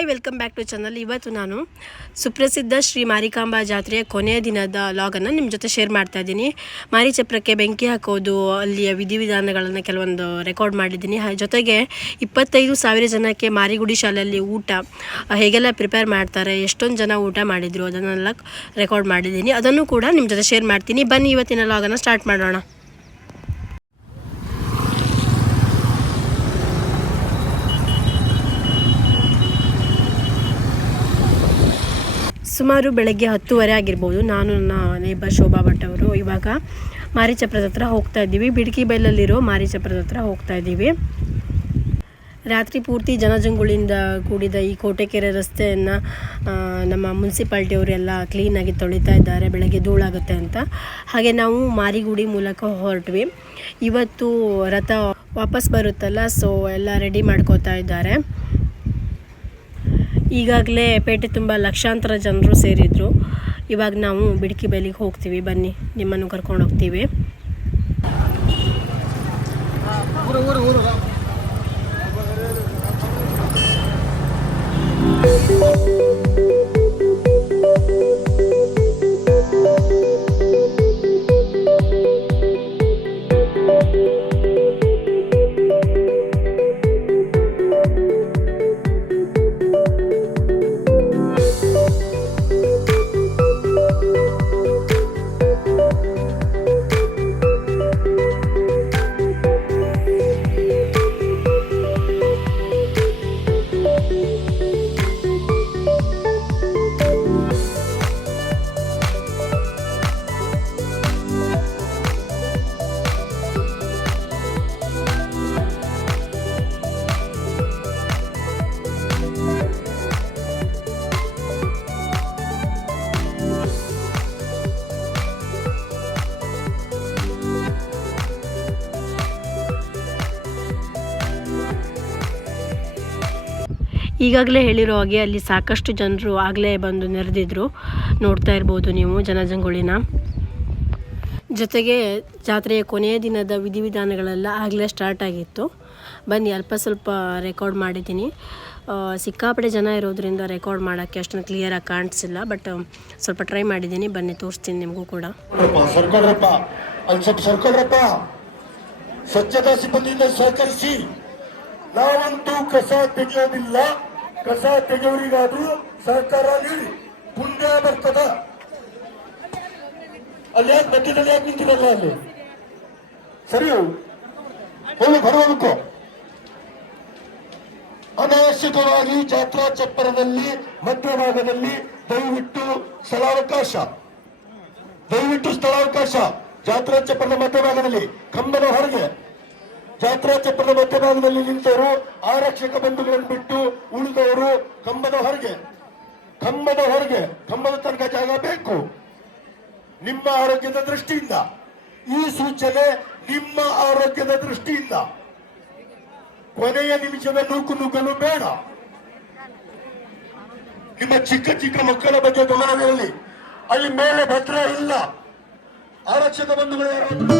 Hi, welcome back to channel. ಇವತ್ತು ನಾನು ಸುಪ್ರಸಿದ್ಧ ಶ್ರೀ ಮಾರಿಕಾಂಬಾ ಜಾತ್ರೆಯ ಕೊನೆಯ ದಿನದ ಲಾಗನ್ನು ನಿಮ್ಮ ಜೊತೆ ಶೇರ್ ಮಾಡ್ತಾ ಇದ್ದೀನಿ. ಮಾರಿಚಪ್ರಕ್ಕೆ ಬೆಂಕಿ ಹಾಕೋದು, ಅಲ್ಲಿಯ ವಿಧಿವಿಧಾನಗಳನ್ನು ಕೆಲವೊಂದು ರೆಕಾರ್ಡ್ ಮಾಡಿದ್ದೀನಿ. ಜೊತೆಗೆ 25,000 ಜನಕ್ಕೆ ಮಾರಿಗುಡಿ ಶಾಲೆಯಲ್ಲಿ ಊಟ ಹೇಗೆಲ್ಲ ಪ್ರಿಪೇರ್ ಮಾಡ್ತಾರೆ, ಎಷ್ಟೊಂದು ಜನ ಊಟ ಮಾಡಿದರು ಅದನ್ನೆಲ್ಲ ರೆಕಾರ್ಡ್ ಮಾಡಿದ್ದೀನಿ. ಅದನ್ನು ಕೂಡ ನಿಮ್ಮ ಜೊತೆ ಶೇರ್ ಮಾಡ್ತೀನಿ. ಬನ್ನಿ ಇವತ್ತಿನ ಲಾಗನ್ನು ಸ್ಟಾರ್ಟ್ ಮಾಡೋಣ. ಸುಮಾರು ಬೆಳಗ್ಗೆ 10:30 ಆಗಿರ್ಬೋದು. ನಾನು ನನ್ನ ನೇಬರ್ ಶೋಭಾ ಭಟ್ ಅವರು ಇವಾಗ ಮಾರಿಚಪ್ರದ ಹತ್ರ ಹೋಗ್ತಾ ಇದ್ದೀವಿ. ಬಿಡ್ಕಿ ಬೈಲಲ್ಲಿರೋ ಮಾರಿಚಪ್ರದ ಹತ್ರ ಹೋಗ್ತಾ ಇದ್ದೀವಿ. ರಾತ್ರಿ ಪೂರ್ತಿ ಜನಜಂಗುಳಿಂದ ಕೂಡಿದ ಈ ಕೋಟೆಕೆರೆ ರಸ್ತೆಯನ್ನು ನಮ್ಮ ಮುನ್ಸಿಪಾಲ್ಟಿಯವರೆಲ್ಲ ಕ್ಲೀನಾಗಿ ತೊಳಿತಾ ಇದ್ದಾರೆ, ಬೆಳಗ್ಗೆ ಧೂಳಾಗುತ್ತೆ ಅಂತ. ಹಾಗೆ ನಾವು ಮಾರಿಗುಡಿ ಮೂಲಕ ಹೊರಟ್ವಿ. ಇವತ್ತು ರಥ ವಾಪಸ್ ಬರುತ್ತಲ್ಲ, ಸೊ ಎಲ್ಲ ರೆಡಿ ಮಾಡ್ಕೋತಾ ಇದ್ದಾರೆ. ಈಗಾಗಲೇ ಪೇಟೆ ತುಂಬ ಲಕ್ಷಾಂತರ ಜನರು ಸೇರಿದರು. ಇವಾಗ ನಾವು ಬಿಡ್ಕಿ ಬೈಲಿಗೆ ಹೋಗ್ತೀವಿ. ಬನ್ನಿ, ನಿಮ್ಮನ್ನು ಕರ್ಕೊಂಡು ಹೋಗ್ತೀವಿ. ಈಗಾಗಲೇ ಹೇಳಿರೋ ಹಾಗೆ ಅಲ್ಲಿ ಸಾಕಷ್ಟು ಜನರು ಆಗಲೇ ಬಂದು ನೆರೆದಿದ್ರು. ನೋಡ್ತಾ ಇರ್ಬೋದು ನೀವು ಜನಜಂಗುಳಿನ. ಜೊತೆಗೆ ಜಾತ್ರೆಯ ಕೊನೆಯ ದಿನದ ವಿಧಿವಿಧಾನಗಳೆಲ್ಲ ಆಗಲೇ ಸ್ಟಾರ್ಟ್ ಆಗಿತ್ತು. ಬನ್ನಿ, ಅಲ್ಪ ಸ್ವಲ್ಪ ರೆಕಾರ್ಡ್ ಮಾಡಿದ್ದೀನಿ. ಸಿಕ್ಕಾಪಟ್ಟೆ ಜನ ಇರೋದ್ರಿಂದ ರೆಕಾರ್ಡ್ ಮಾಡೋಕ್ಕೆ ಅಷ್ಟೊಂದು ಕ್ಲಿಯರಾಗಿ ಕಾಣಿಸಿಲ್ಲ, ಬಟ್ ಸ್ವಲ್ಪ ಟ್ರೈ ಮಾಡಿದ್ದೀನಿ. ಬನ್ನಿ, ತೋರಿಸ್ತೀನಿ ನಿಮಗೂ ಕೂಡ. ಸ್ವಚ್ಛತಾ ಸಿಬ್ಬಂದಿಯಿಂದ ಸಹಕರಿಸಿ. ನಾವಂತೂ ಕಸ ತೆಗೆಯೋದಿಲ್ಲ, ಕಸ ತೆಗೆಯೋರಿಗಾದ್ರೂ ಸಹಕಾರ ನೀಡಿ, ಪುಣ್ಯ ಬರ್ತದ. ಅಲ್ಲಿ ಯಾಕೆ ಮಧ್ಯದಲ್ಲಿ ಯಾಕೆ ನಿಂತಿರಲ್ಲ? ಅಲ್ಲಿ ಸರಿ ಹೋಗಿ ಬರೋದಕ್ಕೂ ಅನಾವಶ್ಯಕವಾಗಿ ಜಾತ್ರಾ ಚಪ್ಪರದಲ್ಲಿ ಮಧ್ಯಭಾಗದಲ್ಲಿ ದಯವಿಟ್ಟು ಸ್ಥಳಾವಕಾಶ, ಜಾತ್ರಾ ಚಪ್ಪರದ ಮಧ್ಯಭಾಗದಲ್ಲಿ ಕಂಬದ ಹೊರಗೆ, ಜಾತ್ರಾ ಚಪ್ಪರದ ಮಧ್ಯಭಾಗದಲ್ಲಿ ನಿಂತವರು ಆರಕ್ಷಕ ಬಂಧುಗಳನ್ನು ಬಿಟ್ಟು ಉಳಿದವರು ಕಂಬದ ಹೊರಗೆ. ಕಂಬದ ತನಕ ಜಾಗ ಬೇಕು. ನಿಮ್ಮ ಆರೋಗ್ಯದ ದೃಷ್ಟಿಯಿಂದ ಈ ಸೂಚನೆ, ನಿಮ್ಮ ಆರೋಗ್ಯದ ದೃಷ್ಟಿಯಿಂದ ಕೊನೆಯ ನಿಮಿಷದ ನೂಕಲು ಬೇಡ. ನಿಮ್ಮ ಚಿಕ್ಕ ಮಕ್ಕಳ ಬಗ್ಗೆ ಗಮನವಿರಲಿ. ಅಲ್ಲಿ ಮೇಲೆ ಭದ್ರ ಇಲ್ಲ. ಆರಕ್ಷಕ ಬಂಧುಗಳು ಯಾರು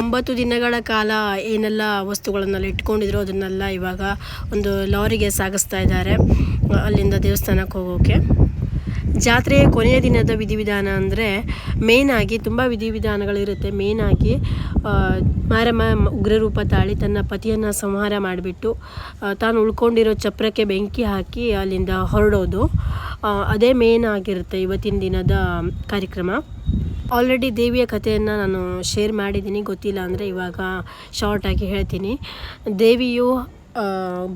9 ದಿನಗಳ ಕಾಲ ಏನೆಲ್ಲ ವಸ್ತುಗಳನ್ನೆಲ್ಲ ಇಟ್ಕೊಂಡಿದ್ರು ಅದನ್ನೆಲ್ಲ ಇವಾಗ ಒಂದು ಲಾರಿಗೆ ಸಾಗಿಸ್ತಾ ಇದ್ದಾರೆ ಅಲ್ಲಿಂದ ದೇವಸ್ಥಾನಕ್ಕೆ ಹೋಗೋಕ್ಕೆ. ಜಾತ್ರೆಯ ಕೊನೆಯ ದಿನದ ವಿಧಿವಿಧಾನ ಅಂದರೆ ಮೇಯ್ನಾಗಿ ತುಂಬ ವಿಧಿವಿಧಾನಗಳಿರುತ್ತೆ. ಮೇಯ್ನಾಗಿ ಮಾರಮ್ಮ ಉಗ್ರರೂಪ ತಾಳಿ ತನ್ನ ಪತಿಯನ್ನು ಸಂಹಾರ ಮಾಡಿಬಿಟ್ಟು ತಾನು ಉಳ್ಕೊಂಡಿರೋ ಚಪ್ರಕ್ಕೆ ಬೆಂಕಿ ಹಾಕಿ ಅಲ್ಲಿಂದ ಹೊರಡೋದು, ಅದೇ ಮೇನ್ ಆಗಿರುತ್ತೆ ಇವತ್ತಿನ ದಿನದ ಕಾರ್ಯಕ್ರಮ. ಆಲ್ರೆಡಿ ದೇವಿಯ ಕಥೆಯನ್ನು ನಾನು ಶೇರ್ ಮಾಡಿದ್ದೀನಿ, ಗೊತ್ತಿಲ್ಲ ಅಂದರೆ ಇವಾಗ ಶಾರ್ಟಾಗಿ ಹೇಳ್ತೀನಿ. ದೇವಿಯು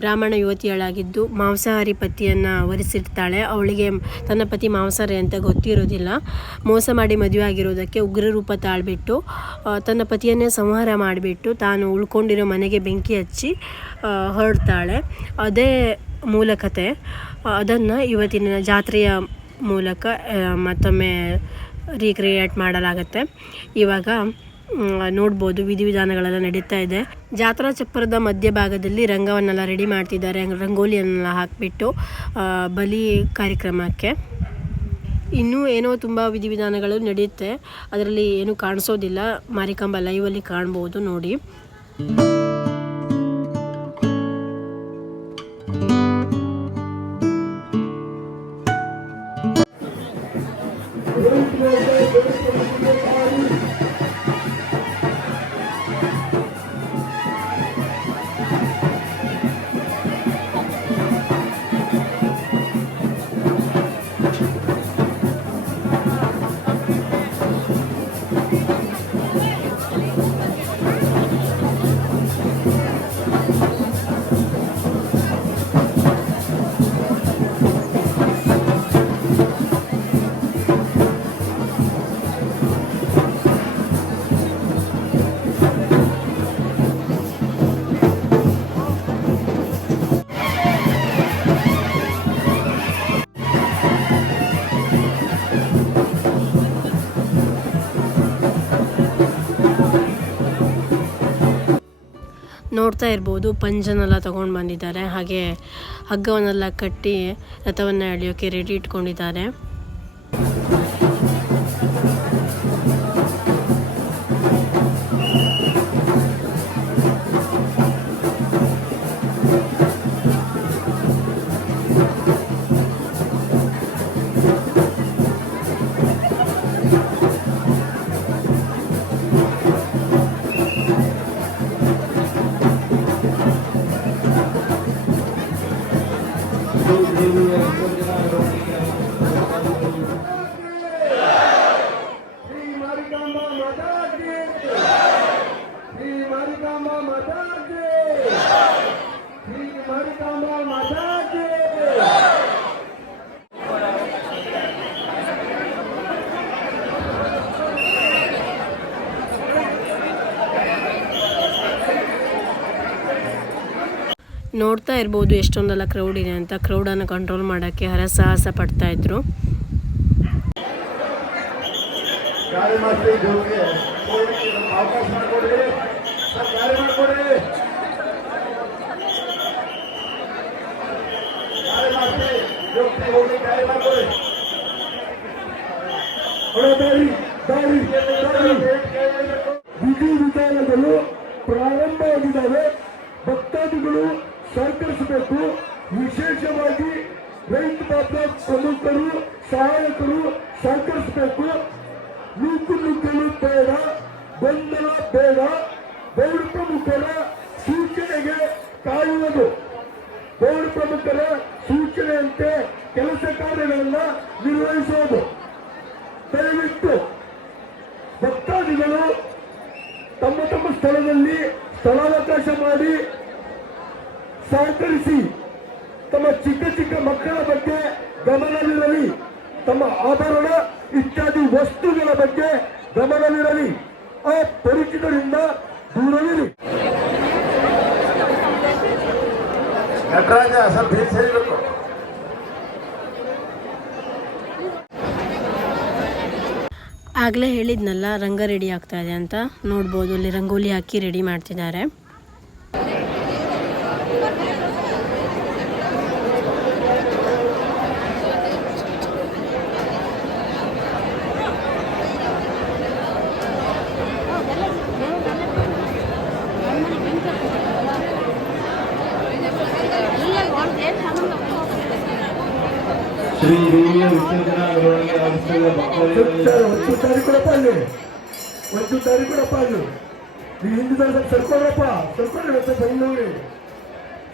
ಬ್ರಾಹ್ಮಣ ಯುವತಿಯಳಾಗಿದ್ದು ಮಾಂಸಾಹಾರಿ ಪತಿಯನ್ನು ವರಿಸಿರ್ತಾಳೆ. ಅವಳಿಗೆ ತನ್ನ ಪತಿ ಮಾಂಸಾಹಾರಿ ಅಂತ ಗೊತ್ತಿರೋದಿಲ್ಲ. ಮೋಸ ಮಾಡಿ ಮದುವೆ ಆಗಿರೋದಕ್ಕೆ ಉಗ್ರರೂಪ ತಾಳ್ಬಿಟ್ಟು ತನ್ನ ಪತಿಯನ್ನೇ ಸಂಹಾರ ಮಾಡಿಬಿಟ್ಟು ತಾನು ಉಳ್ಕೊಂಡಿರೋ ಮನೆಗೆ ಬೆಂಕಿ ಹಚ್ಚಿ ಹೊರಡ್ತಾಳೆ. ಅದೇ ಮೂಲ ಕಥೆ. ಅದನ್ನು ಇವತ್ತಿನ ಜಾತ್ರೆಯ ಮೂಲಕ ಮತ್ತೊಮ್ಮೆ ರೀಕ್ರಿಯೇಟ್ ಮಾಡಲಾಗತ್ತೆ. ಇವಾಗ ನೋಡ್ಬೋದು ವಿಧಿವಿಧಾನಗಳೆಲ್ಲ ನಡೀತಾ ಇದೆ. ಜಾತ್ರಾ ಚಪ್ಪರದ ಮಧ್ಯಭಾಗದಲ್ಲಿ ರಂಗವನ್ನೆಲ್ಲ ರೆಡಿ ಮಾಡ್ತಿದ್ದಾರೆ, ರಂಗೋಲಿಯನ್ನೆಲ್ಲ ಹಾಕಿಬಿಟ್ಟು ಬಲಿ ಕಾರ್ಯಕ್ರಮಕ್ಕೆ. ಇನ್ನೂ ಏನೋ ತುಂಬ ವಿಧಿವಿಧಾನಗಳು ನಡೆಯುತ್ತೆ, ಅದರಲ್ಲಿ ಏನೂ ಕಾಣಿಸೋದಿಲ್ಲ. ಮಾರಿಕಾಂಬ ಲೈವಲ್ಲಿ ಕಾಣ್ಬೋದು ನೋಡಿ. ನೋಡ್ತಾ ಇರ್ಬೋದು, ಪಂಜನೆಲ್ಲ ತೊಗೊಂಡು ಬಂದಿದ್ದಾರೆ. ಹಾಗೆ ಹಗ್ಗವನ್ನೆಲ್ಲ ಕಟ್ಟಿ ರಥವನ್ನು ಎಳೆಯೋಕ್ಕೆ ರೆಡಿ ಇಟ್ಕೊಂಡಿದ್ದಾರೆ. ನೋಡ್ತಾ ಇರ್ಬೋದು ಎಷ್ಟೊಂದೆಲ್ಲ ಕ್ರೌಡ್ ಇದೆ ಅಂತ. ಕ್ರೌಡನ್ನು ಕಂಟ್ರೋಲ್ ಮಾಡೋಕ್ಕೆ ಹರಸಾಹಸ ಪಡ್ತಾ ಇದ್ರು. ವಿಧಿವಿಧಾನಗಳು ಪ್ರಾರಂಭವಾಗಿದ್ದಾವೆ. ಭಕ್ತಾದಿಗಳು ಸಹಕರಿಸಬೇಕು. ವಿಶೇಷವಾಗಿ ರೈತ ಬಾಂಧವ ಪ್ರಮುಖರು, ಸಹಾಯಕರು ಸಹಕರಿಸಬೇಕು. ನುಗ್ಗಲು ಬೇಡ, ಗೊಂದಲ ಬೇಡ. ಬೋರ್ಡ್ ಪ್ರಮುಖರ ಸೂಚನೆಗೆ ಕಾಯುವುದು. ಬೋರ್ಡ್ ಪ್ರಮುಖರ ಸೂಚನೆಯಂತೆ ಕೆಲಸ ಕಾರ್ಯಗಳನ್ನ ನಿರ್ವಹಿಸುವುದು. ದಯವಿಟ್ಟು ಭಕ್ತಾದಿಗಳು ತಮ್ಮ ತಮ್ಮ ಸ್ಥಳದಲ್ಲಿ ಸ್ಥಳಾವಕಾಶ ಮಾಡಿ ಸಹಕರಿಸಿ. ತಮ್ಮ ಚಿಕ್ಕ ಚಿಕ್ಕ ಮಕ್ಕಳ ಬಗ್ಗೆ ಗಮನವಿರಲಿ. ತಮ್ಮ ಆಭರಣ ಇತ್ಯಾದಿ ವಸ್ತುಗಳ ಬಗ್ಗೆ ಗಮನವಿರಲಿ. ಅಪರಿಚಿತರಿಂದ ದೂರವಿರಿ. ನಟರಾಜ ಸ್ವಲ್ಪ ಬೇಸರಿಬೇಕು. ಆಗಲೇ ಹೇಳಿದ್ನಲ್ಲ ರಂಗ ರೆಡಿ ಆಗ್ತಾ ಇದೆ ಅಂತ. ನೋಡ್ಬೋದು ಅಲ್ಲಿ ರಂಗೋಲಿ ಹಾಕಿ ರೆಡಿ ಮಾಡ್ತಿದ್ದಾರೆ. ಶ್ರೀ ದೇವಿಯ ವಿಸರ್ಜನಾ ಮೆರವಣಿಗೆ ಅವಸ್ಥೆಯ ಭಕ್ತರಿಗೆ ಒಂದು ದಾರಿ ಕೊಡಪ್ಪ ಅಲ್ಲಿ, ಒಂದು ದಾರಿ ಕೊಡಪ್ಪ ಅಲ್ಲಿ. ನೀವು ಹಿಂದಿದ್ದಾರೆ ಸ್ವಲ್ಪ ಸರ್ಕೊಳ್ರಪ್ಪ, ಸರ್ಕೊಳ್ರಿ ಸ್ವಲ್ಪ ಹಿಂದೋಗ್ರಿ,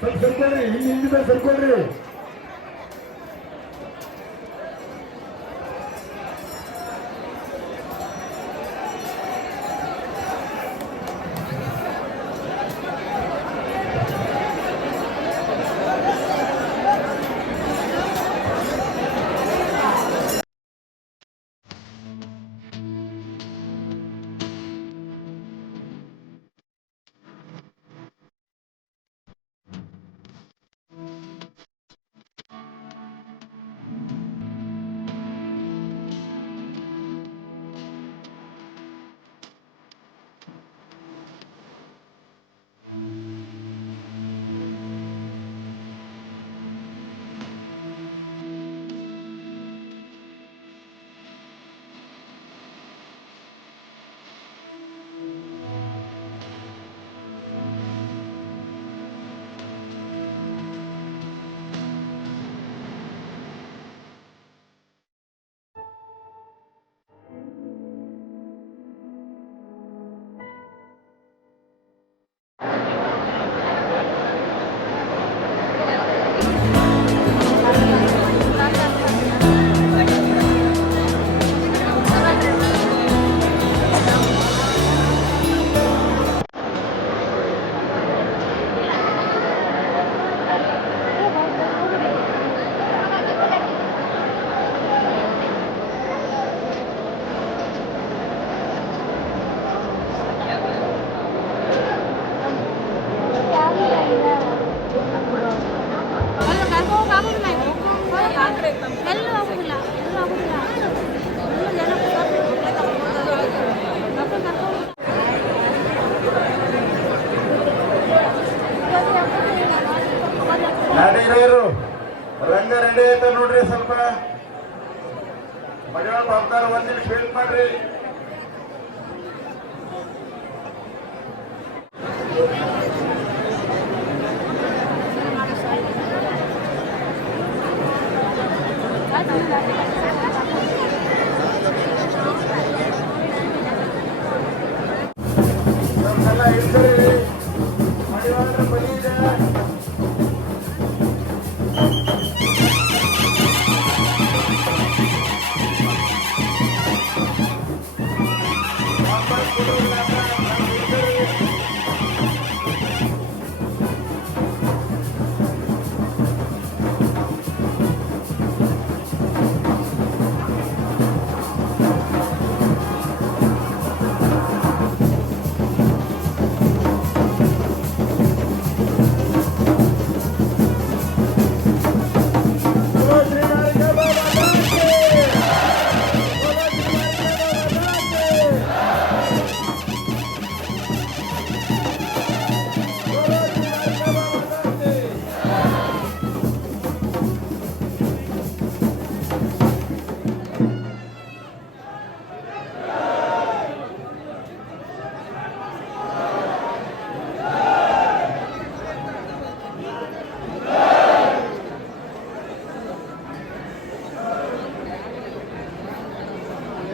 ಸ್ವಲ್ಪ ಸರ್ಕೊಳ್ರಿ, ಹಿಂದಿದ್ದಾರೆ ಸರ್ಕೊಳ್ರಿ. ನಾಡಿಗರು ರಂಗ ರೆಡಿ ಆಯ್ತ ನೋಡ್ರಿ, ಸ್ವಲ್ಪ ಮಗಳ ಬಾಬ್ದಾರ ಒಂದ್ ನಿಮಿಷ ವೇಟ್ ಮಾಡ್ರಿ. ನಮ್ಮೆಲ್ಲ ಇರ್ತೀರಿ ಮಡಿವಾಳ ಬಲಿ ಇದೆ.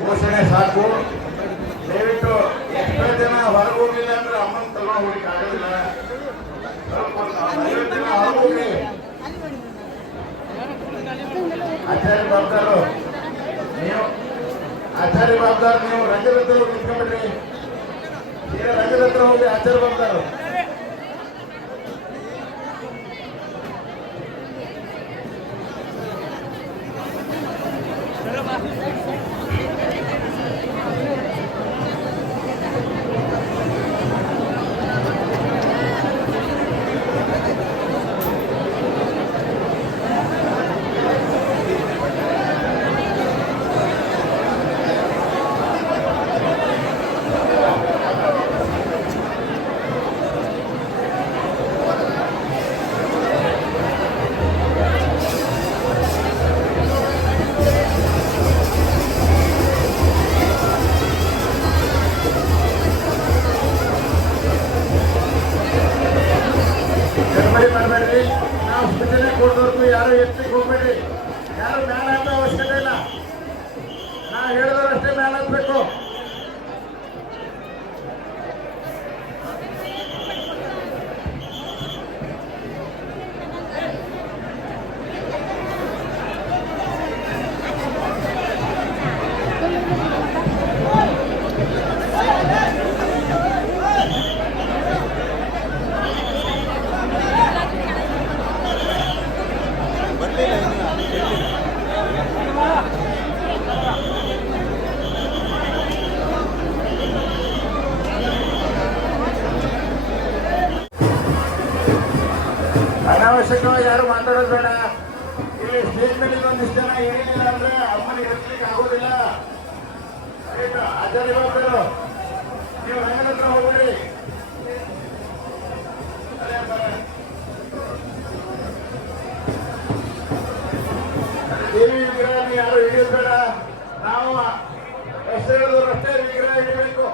ಘೋಷಣೆ ಸಾಕು. ದಯವಿಟ್ಟು ಎಷ್ಟೋ ಜನ ಹೊರಗೆ ಹೋಗಿಲ್ಲ ಅಂದ್ರೆ ಅಮ್ಮನ ತಗೊಂಡು ಹೋಗ್ಲಿಕ್ಕೆ ಆಗೋದಿಲ್ಲ. ದಯವಿಟ್ಟು ಜನ ಹೊರಗೆ ಹೋಗಿ. ಆಚಾರ್ಯ ಬಾಬ್ದಾರು ನೀವು ರಂಗದ ಹತ್ರ ಹೋಗಿ ನಿಂತ್ಕೊಂಡ್ಬಿಡ್ರಿ. ಈಗ ರಂಗದ ಹತ್ರ ಹೋಗಿ ಆಚಾರ್ಯ ಬಾಬ್ದಾರು. ಮಾಡಬೇಡ್ರಿ. ನಾವು ಸೂಚನೆ ಕೊಡೋರ್ಗು ಯಾರು ಎತ್ತಿಗೆ ಹೋಗ್ಬೇಡ್ರಿ, ಯಾರು ಮ್ಯಾಲ ಅನಾವಶ್ಯಕವಾಗಿ ಯಾರು ಮಾತಾಡೋದು ಬೇಡ. ಇಲ್ಲಿ ಸ್ಟೇಜ್ ಮೇಲೆ ಒಂದಿಷ್ಟು ಜನ ಏನಿಲ್ಲ ಅಂದ್ರೆ ಅಮ್ಮನ ಇರಿಸ್ಲಿಕ್ಕೆ ಆಗೋದಿಲ್ಲ. ಆಯ್ತು, ಆಚಾರ್ಯ ಬಾಬರು ನೀವು ರಂಗದ ಹತ್ರ ಹೋಗ್ಬೇಡಿ. ದೇವಿ ವಿಗ್ರಹ ಯಾರು ಹಿಡಿಯೋದು ಬೇಡ. ನಾವು ಎಷ್ಟು ಹೇಳಿದ್ರು ಅಷ್ಟೇ ವಿಗ್ರಹ ಹಿಡಿಬೇಕು.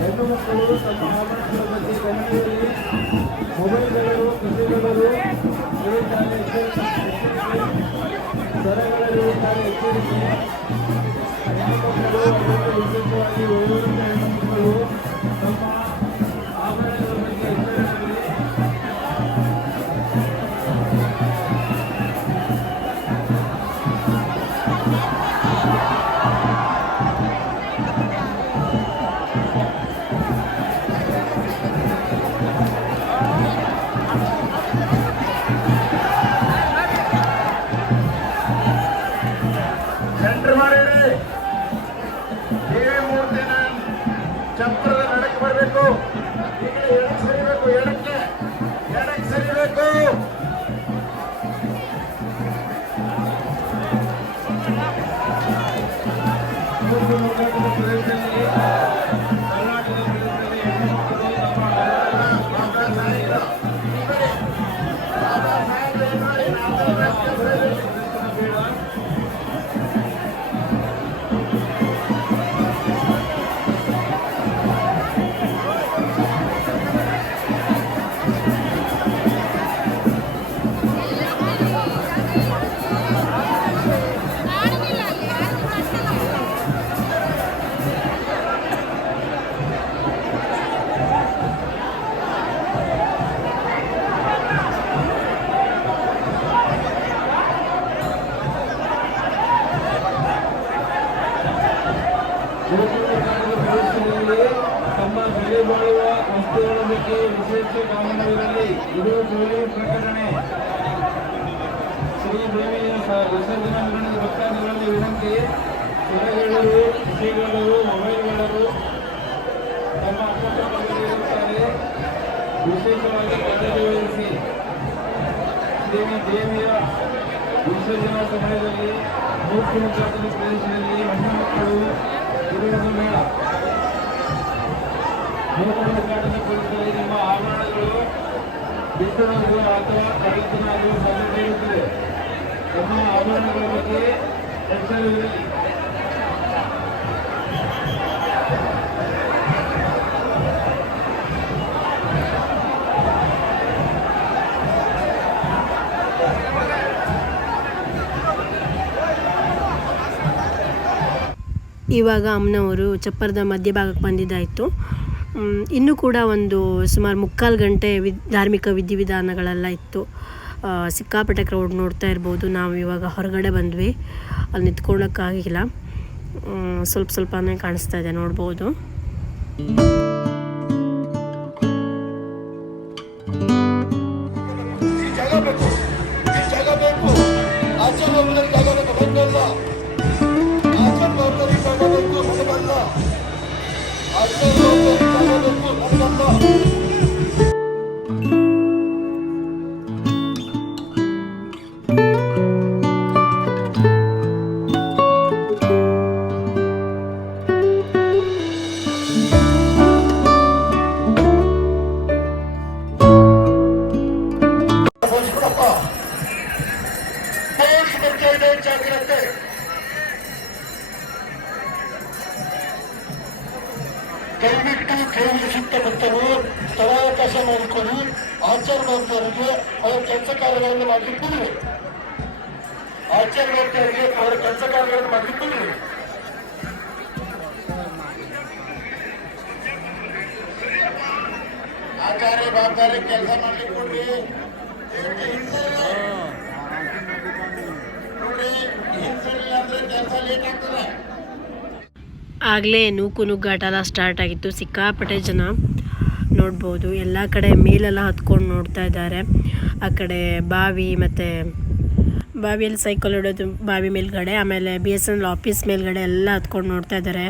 ಹೆಣ್ಣು ಮಕ್ಕಳು ತಮ್ಮ ಆಭರಣಗಳ ಬಗ್ಗೆ ಕನ್ನಡದಲ್ಲಿ ಮೊಬೈಲ್ಗಳು ಕೃಷಿಗಳು ಇರುತ್ತಾರೆ, ಸ್ವರಗಳಲ್ಲಿರುತ್ತಾರೆ ಎಚ್ಚರಿಕೆ. ಹೆಣ್ಣು ಮಕ್ಕಳು ಅದರಲ್ಲೂ ವಿಶೇಷವಾಗಿ ವಯೋವೃದ್ಧ ಹೆಣ್ಣು ಮಕ್ಕಳು ತಮ್ಮ ಆಭರಣಗಳ ಬಗ್ಗೆ ಎಚ್ಚರಿಕೆ. ಸೆಂಟರ್ ಮಾಡಿ ದೇವಿ ಮೂರ್ತಿನ ಚಪ್ರದ ನಡಕ್ಕೆ ಬರಬೇಕು. ಈಗ ಎಡಕ್ಕೆ ಸರಿಬೇಕು, ಎಡಕ್ಕೆ ಸರಿಬೇಕು. ಪ್ರದೇಶದಲ್ಲಿ ಕರ್ನಾಟಕದ ಪ್ರದೇಶದಲ್ಲಿ ಹೆಣ್ಣು ಮಕ್ಕಳು ತಮ್ಮ ತಮ್ಮ ಬೆಲೆ ಬಾಳುವ ವಸ್ತುಗಳ ಬಗ್ಗೆ ವಿಶೇಷ ಗಮನವಿರಲಿ. ಇದು ದೇವಿ ಪ್ರಕಟಣೆ. ಶ್ರೀ ದೇವಿಯ ವಿಸರ್ಜನಾ ಮೆರವಣಿಗೆ ಭಕ್ತಾದಿಗಳಲ್ಲಿ ವಿನಂತಿ. ಸೊರಗಳು, ಕೃಷಿಗಳು, ಮೊಬೈಲ್ಗಳು ತಮ್ಮ ಅಕ್ಕಪಕ್ಕದಲ್ಲಿರುತ್ತಾರೆ. ವಿಶೇಷವಾಗಿ ಕಾಳಜಿ ವಹಿಸಿ. ದೇವಿಯ ವಿಸರ್ಜನಾ ಸಮಯದಲ್ಲಿ ಮೂರ್ತಿ ಮುಂತಾದ ಪ್ರದೇಶದಲ್ಲಿ ಹೆಣ್ಣು ಮಕ್ಕಳು ಇರುವುದು ಬೇಡ. ಮೂಕುಂಡಘಾಟದ ಪರಿಸರದಲ್ಲಿ ನಿಮ್ಮ ಆಭರಣಗಳು ಬಿತ್ತನಾಗುವ ಅಥವಾ ಕಳ್ಳತನಾಗುವ ಸಾಧ್ಯತೆ ಇರುತ್ತದೆ. ತಮ್ಮ ಆಭರಣಗಳ ಬಗ್ಗೆ ಎಚ್ಚರವಿರಲಿ. ಇವಾಗ ಅಮ್ಮನವರು ಚಪ್ಪರದ ಮಧ್ಯಭಾಗಕ್ಕೆ ಬಂದಿದ್ದಾಯಿತು. ಇನ್ನೂ ಕೂಡ ಒಂದು ಸುಮಾರು 3/4 ಗಂಟೆ ಧಾರ್ಮಿಕ ವಿಧಿವಿಧಾನಗಳೆಲ್ಲ ಇತ್ತು. ಸಿಕ್ಕಾಪಟ್ಟೆ ಕ್ರೌಡ್ ನೋಡ್ತಾ ಇರ್ಬೋದು. ನಾವು ಇವಾಗ ಹೊರಗಡೆ ಬಂದ್ವಿ, ಅಲ್ಲಿ ನಿಂತ್ಕೊಳ್ಳೋಕ್ಕಾಗಿಲ್ಲ. ಸ್ವಲ್ಪನೇ ಕಾಣಿಸ್ತಾ ಇದೆ, ನೋಡ್ಬೋದು. ದಯವಿಟ್ಟು ದೇವಿಯ ಸುತ್ತಮುತ್ತಲು ಸ್ಥಳಾವಕಾಶ ಮಾಡಿಕೊಂಡು ಆಚಾರ ಮಾಡುವವರಿಗೆ ಅವರ ಕೆಲಸ ಕಾರ್ಯಗಳನ್ನು ಮಾಡಲಿಕ್ಕೆ ಆಚಾರ್ಯ ಅವರಿಗೆ ಅವರ ಕೆಲಸ ಕಾರ್ಯಗಳನ್ನು ಮಾಡಿದ್ದು ಆಚಾರ್ಯ ಬಾಬಾರಿ ಕೆಲಸ ಮಾಡ್ಲಿಕ್ಕೆ ಕೊಡ್ರಿ ನೋಡ್ರಿ ಹಿಂಸರಿಲ್ಲ ಅಂದ್ರೆ ಕೆಲಸ ಲೇಟ್ ಆಗ್ತದೆ. ಆಗಲೇ ನೂಕು ನುಗ್ಗಾಟ ಎಲ್ಲ ಸ್ಟಾರ್ಟ್ ಆಗಿತ್ತು. ಸಿಕ್ಕಾಪಟ್ಟೆ ಜನ ನೋಡ್ಬೋದು. ಎಲ್ಲ ಕಡೆ ಮೇಲೆಲ್ಲ ಹತ್ಕೊಂಡು ನೋಡ್ತಾ ಇದ್ದಾರೆ. ಆ ಕಡೆ ಬಾವಿ ಮತ್ತು ಬಾವಿಯಲ್ಲಿ ಸೈಕಲ್ ಹೊಡೋದು ಬಾವಿ ಮೇಲ್ಗಡೆ, ಆಮೇಲೆ BSNL ಆಫೀಸ್ ಮೇಲ್ಗಡೆ ಎಲ್ಲ ಹತ್ಕೊಂಡು ನೋಡ್ತಾ ಇದ್ದಾರೆ.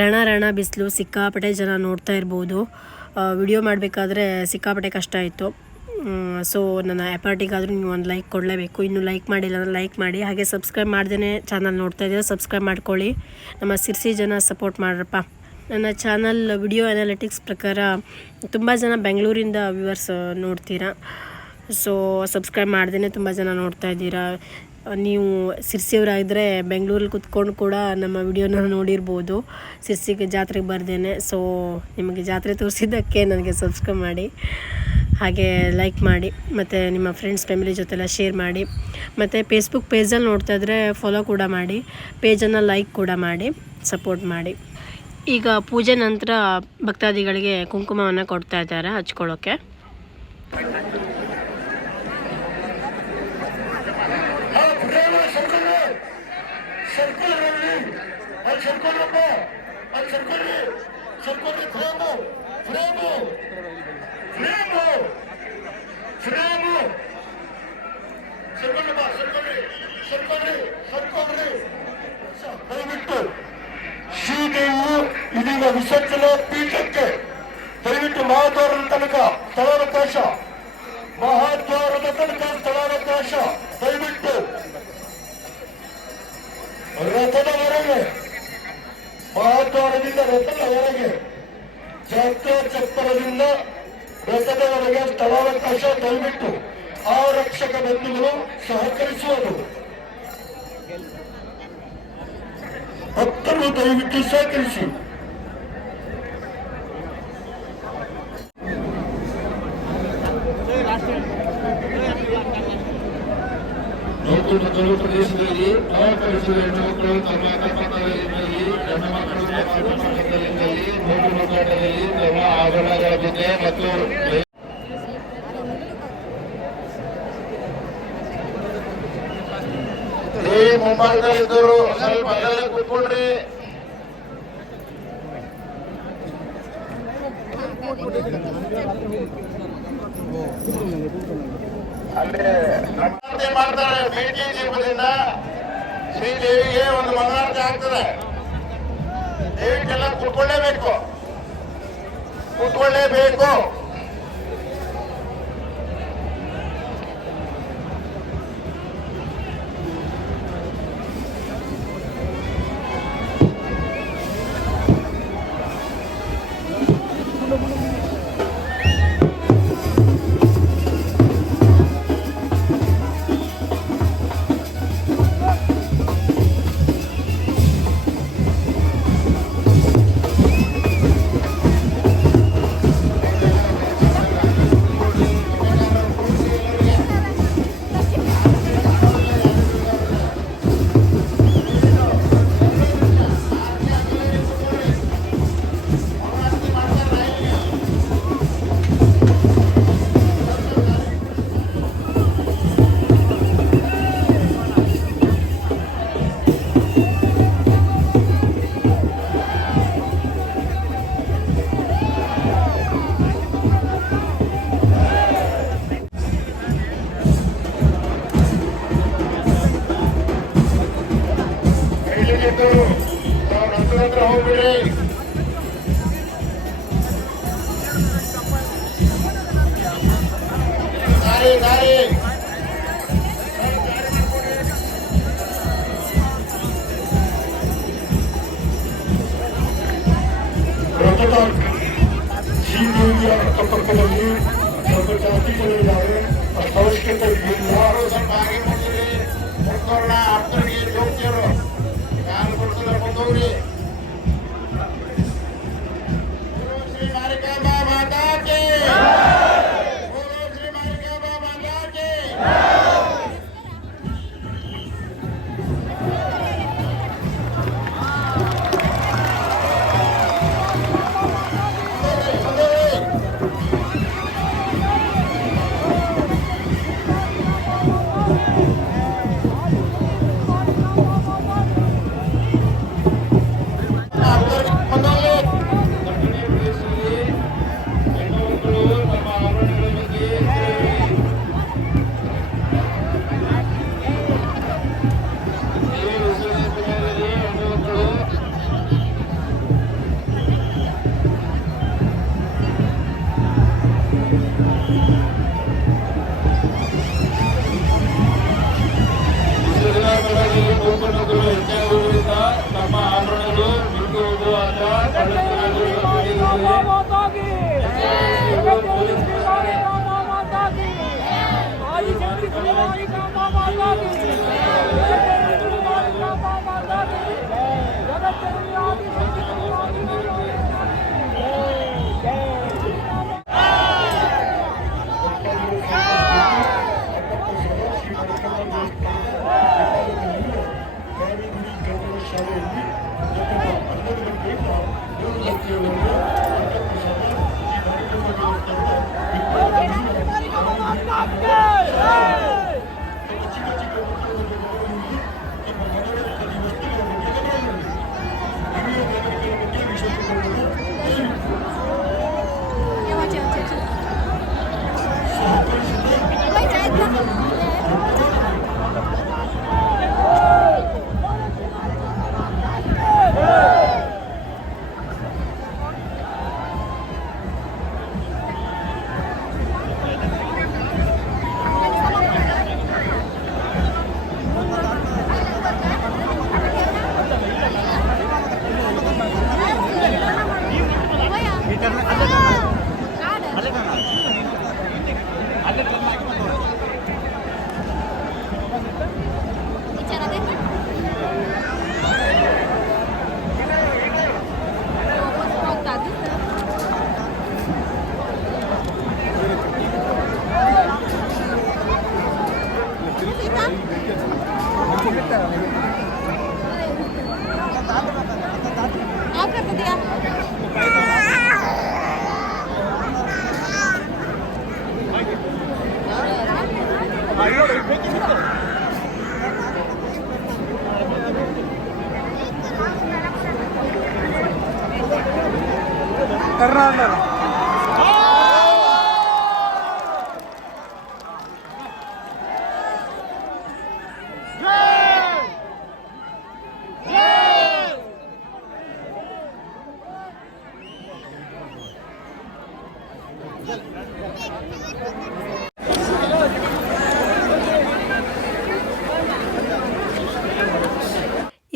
ರಣ ಬಿಸಿಲು, ಸಿಕ್ಕಾಪಟ್ಟೆ ಜನ ನೋಡ್ತಾ ಇರ್ಬೋದು. ವಿಡಿಯೋ ಮಾಡಬೇಕಾದ್ರೆ ಸಿಕ್ಕಾಪಟ್ಟೆ ಕಷ್ಟ ಆಯಿತು. ಸೊ ನನ್ನ ಎಫರ್ಟಿಗಾದರೂ ನೀವು ಒಂದು ಲೈಕ್ ಕೊಡಲೇಬೇಕು. ಇನ್ನೂ ಲೈಕ್ ಮಾಡಿಲ್ಲ ಅಂದರೆ ಲೈಕ್ ಮಾಡಿ. ಹಾಗೆ ಸಬ್ಸ್ಕ್ರೈಬ್ ಮಾಡ್ದೇ ಚಾನಲ್ ನೋಡ್ತಾ ಇದ್ದೀರಾ, ಸಬ್ಸ್ಕ್ರೈಬ್ ಮಾಡ್ಕೊಳ್ಳಿ. ನಮ್ಮ ಸಿರ್ಸಿ ಜನ ಸಪೋರ್ಟ್ ಮಾಡ್ರಪ್ಪ. ನನ್ನ ಚಾನಲ್ ವಿಡಿಯೋ ಅನಾಲಿಟಿಕ್ಸ್ ಪ್ರಕಾರ ತುಂಬ ಜನ ಬೆಂಗಳೂರಿಂದ ವ್ಯೂವರ್ಸ್ ನೋಡ್ತೀರಾ. ಸೊ ಸಬ್ಸ್ಕ್ರೈಬ್ ಮಾಡ್ದೇ ತುಂಬ ಜನ ನೋಡ್ತಾ ಇದ್ದೀರಾ. ನೀವು ಸಿರ್ಸಿಯವರಾಗಿದ್ದರೆ ಬೆಂಗಳೂರಲ್ಲಿ ಕುತ್ಕೊಂಡು ಕೂಡ ನಮ್ಮ ವಿಡಿಯೋನ ನೋಡಿರ್ಬೋದು, ಸಿರ್ಸಿಗೆ ಜಾತ್ರೆಗೆ ಬರ್ದೇನೆ. ಸೊ ನಿಮಗೆ ಜಾತ್ರೆ ತೋರಿಸಿದ್ದಕ್ಕೆ ನನಗೆ ಸಬ್ಸ್ಕ್ರೈಬ್ ಮಾಡಿ, ಹಾಗೆ ಲೈಕ್ ಮಾಡಿ, ಮತ್ತು ನಿಮ್ಮ ಫ್ರೆಂಡ್ಸ್ ಫ್ಯಾಮಿಲಿ ಜೊತೆಲ್ಲ ಶೇರ್ ಮಾಡಿ. ಮತ್ತು ಫೇಸ್ಬುಕ್ ಪೇಜಲ್ಲಿ ನೋಡ್ತಾ ಇದ್ದರೆ ಫಾಲೋ ಕೂಡ ಮಾಡಿ, ಪೇಜನ್ನು ಲೈಕ್ ಕೂಡ ಮಾಡಿ, ಸಪೋರ್ಟ್ ಮಾಡಿ. ಈಗ ಪೂಜೆ ನಂತರ ಭಕ್ತಾದಿಗಳಿಗೆ ಕುಂಕುಮವನ್ನು ಕೊಡ್ತಾ ಇದ್ದಾರೆ ಹಚ್ಕೊಳ್ಳೋಕ್ಕೆ. ದಯವಿಟ್ಟು ಶ್ರೀದೇವಿಯು ಇದೀಗ ವಿಸರ್ಜನಾ ಪೀಠಕ್ಕೆ ದಯವಿಟ್ಟು ಮಹಾದ್ವಾರದ ತನಕ ಸ್ಥಳಾವಕಾಶ, ಮಹಾದ್ವಾರದ ತನಕ ಸ್ಥಳಾವಕಾಶ. ದಯವಿಟ್ಟು ರಥದವರೆಗೆ, ಮಹಾದ್ವಾರದಿಂದ ರಥದವರೆಗೆ, ಜಾತ್ರಾ ಚಪ್ಪರದಿಂದ ರಥದವರೆಗೆ ಸ್ಥಳಾವಕಾಶ. ದಯವಿಟ್ಟು ಆರಕ್ಷಕ ಬಂಧುಗಳು ಸಹಕರಿಸುವುದು. ಭಕ್ತರು ದಯವಿಟ್ಟು ಸಹಕರಿಸಿ. ಕೆಲವು ಪ್ರದೇಶದಲ್ಲಿ ಸಹಕರಿಸುವ ಹೆಣ್ಣು ಮಕ್ಕಳು ತಮ್ಮ ಅಕ್ಕಪಕ್ಕದಲ್ಲಿ, ಗಂಡು ಮಕ್ಕಳು ತಮ್ಮ ಅಕ್ಕಪಕ್ಕದಲ್ಲಿ ನೋಟು ನುಗ್ಗಾಟದಲ್ಲಿ ತಮ್ಮ ಆಭರಣಗಳ ಜೊತೆ ಮತ್ತು ಮುಂಭಾಗದಲ್ಲಿದ್ದರು ಸ್ವಲ್ಪ ಅಲ್ಲೇ ಕೂತ್ಕೊಳ್ರಿ. ಅಲ್ಲೇ ನಮ್ರತೆ ಮಾಡ್ತಾರೆ. ಬೇಟಿ ದೀಪದಿಂದ ಶ್ರೀದೇವಿಗೆ ಒಂದು ಮಂಗಳಾರತಿ ಆಗ್ತದೆ. ದಯವಿಟ್ಟೆಲ್ಲ ಕೂತ್ಕೊಳ್ಳೇಬೇಕು. ಹೋಗ್ಬಿಡ್ರಿ. ದಾರಿ ರಥದ ಶ್ರೀದೇವಿಯ ಅಕ್ಕಪಕ್ಕದಲ್ಲಿ ಸ್ವಲ್ಪ ಜಾತಿಗಳಿದ್ದಾರೆ. ಅವಶ್ಯಕತೆ ಇಲ್ಲ. ಸ್ವಲ್ಪ ಹಾಗೆ ಮಾಡ್ತೀರಿ. ಮುಡ್ಕೋಣ ಅರ್ಥರಿಗೆ ಯೋಗ್ಯರು ಯಾರು ಕೊಡ್ತಾರೆ ಬಂದವ್ರಿ. ಶ್ರೀ ಮಾರಿಕಾಂಬಾ ಮಾತಾಕ್ಕೆ, ಶ್ರೀ ಮಾರಿಕಾಂಬಾ ಮಾತಾಕ್ಕೆ.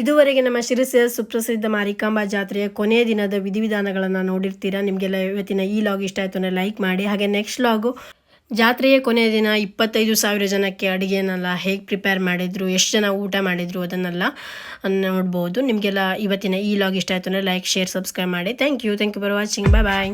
ಇದುವರೆಗೆ ನಮ್ಮ ಶಿರಸಿಯ ಸುಪ್ರಸಿದ್ಧ ಮಾರಿಕಾಂಬಾ ಜಾತ್ರೆಯ ಕೊನೆಯ ದಿನದ ವಿಧಿವಿಧಾನಗಳನ್ನು ನೋಡಿರ್ತೀರಾ. ನಿಮಗೆಲ್ಲ ಇವತ್ತಿನ ಈ ಲಾಗ್ ಇಷ್ಟ ಆಯಿತು ಅಂದರೆ ಲೈಕ್ ಮಾಡಿ. ಹಾಗೆ ನೆಕ್ಸ್ಟ್ ಲಾಗು ಜಾತ್ರೆಯ ಕೊನೆಯ ದಿನ 25,000 ಜನಕ್ಕೆ ಅಡುಗೆನೆಲ್ಲ ಹೇಗೆ ಪ್ರಿಪೇರ್ ಮಾಡಿದರು, ಎಷ್ಟು ಜನ ಊಟ ಮಾಡಿದರು ಅದನ್ನೆಲ್ಲ ನೋಡ್ಬೋದು. ನಿಮಗೆಲ್ಲ ಇವತ್ತಿನ ಈ ಲಾಗ್ ಇಷ್ಟ ಆಯಿತು ಅಂದರೆ ಲೈಕ್, ಶೇರ್, ಸಬ್ಸ್ಕ್ರೈಬ್ ಮಾಡಿ. Thank you for watching. Bye.